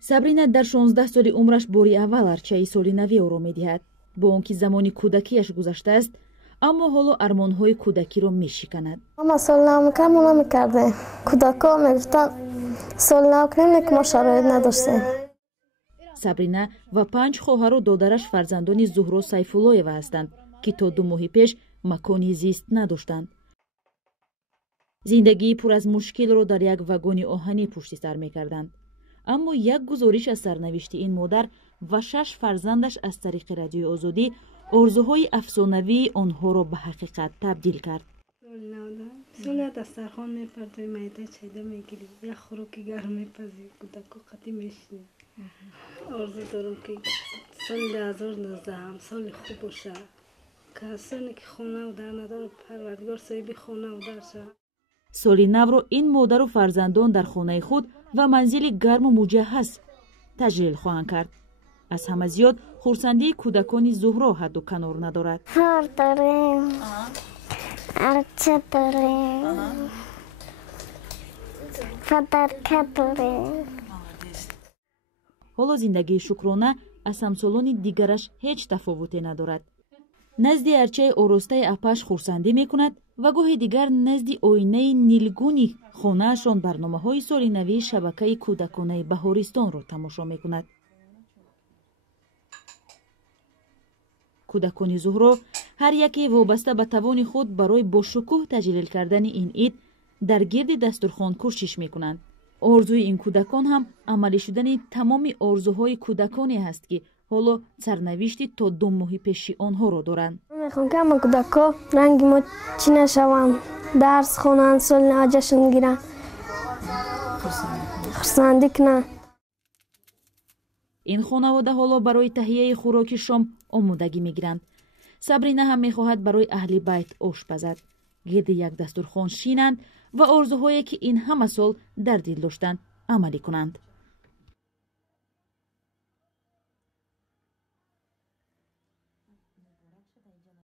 сабрина дар 16 соли умраш бори аввал арчаи соли нави оро медиҳад. бо он ки замони кӯдакиаш гузаштааст, аммо ҳоло армонҳои кӯдакиро мешиканад. ама сол нав мекардем, мо намекардем. кӯдако мегуфтан сол нав кунем, ки мо шароит надоштем. сабрина ва 5 хоҳару додараш фарзандони зуҳро сайфуллоева ҳастанд, ки то 2 моҳи пеш макони зист надоштанд. зиндагии пур аз мушкилро дар як вагони оҳанӣ пушти сар мекарданд. аммо як гузориш аз сарнавишти ин модар ва 6 фарзандаш аз тариқи радиои озодӣ орзуҳои афсонавии онҳоро ба ҳақиқат табдил кард. соли дастархон мепардои майда чайда мегирӣ, як хӯроки гарм мепазӣ, кӯдако қатӣ мешинӣ. орзу дорам ки соли 2019 соли хуб боша. касоне ки хонаву дар надорад, парвардигор соҳиби хонаву дар шавад. соли навро ин модару фарзандон дар хонаи худ ва манзили гарму муҷаҳҳаз таҷлил хоҳанд кард. аз ҳама зиёд хурсандии кӯдакони зуҳро ҳадду канор надорад. ҳар дорем, арча дорем, падарка дорем. ҳоло зиндагии шукрона аз ҳамсолони дигараш ҳеҷ тафовуте надорад. назди арчаи оростаи апаш хурсандӣ мекунад ва гоҳи дигар назди оинаи нилгуни хонаашон барномаҳои соли навии шабакаи кӯдаконаи баҳористонро тамошо мекунад. кӯдакони зуҳро ҳар яке вобаста ба тавони худ барои бошукӯҳ таҷлил кардани ин ид дар гирди дастурхон кӯшиш мекунанд. орзуи ин кӯдакон ҳам амалӣ шудани тамоми орзуҳои кӯдаконе ҳаст, ки ҳоло сарнавишти то 2 моҳи пеши онҳоро доранд. мехоҳам ки ҳама кӯдако ранги мо чӣ нашаванд, дарс хонанд, соли нав ҷашн гиранд, хурсандӣ кунанд. ин хонавода ҳоло барои таҳияи хӯроки шом омодагӣ мегиранд. сабрина ҳам мехоҳад барои аҳли байт ош пазад. гирди як дастурхон шинанд ва орзуҳое ки ин ҳама сол дар дил доштанд амалӣ кунанд.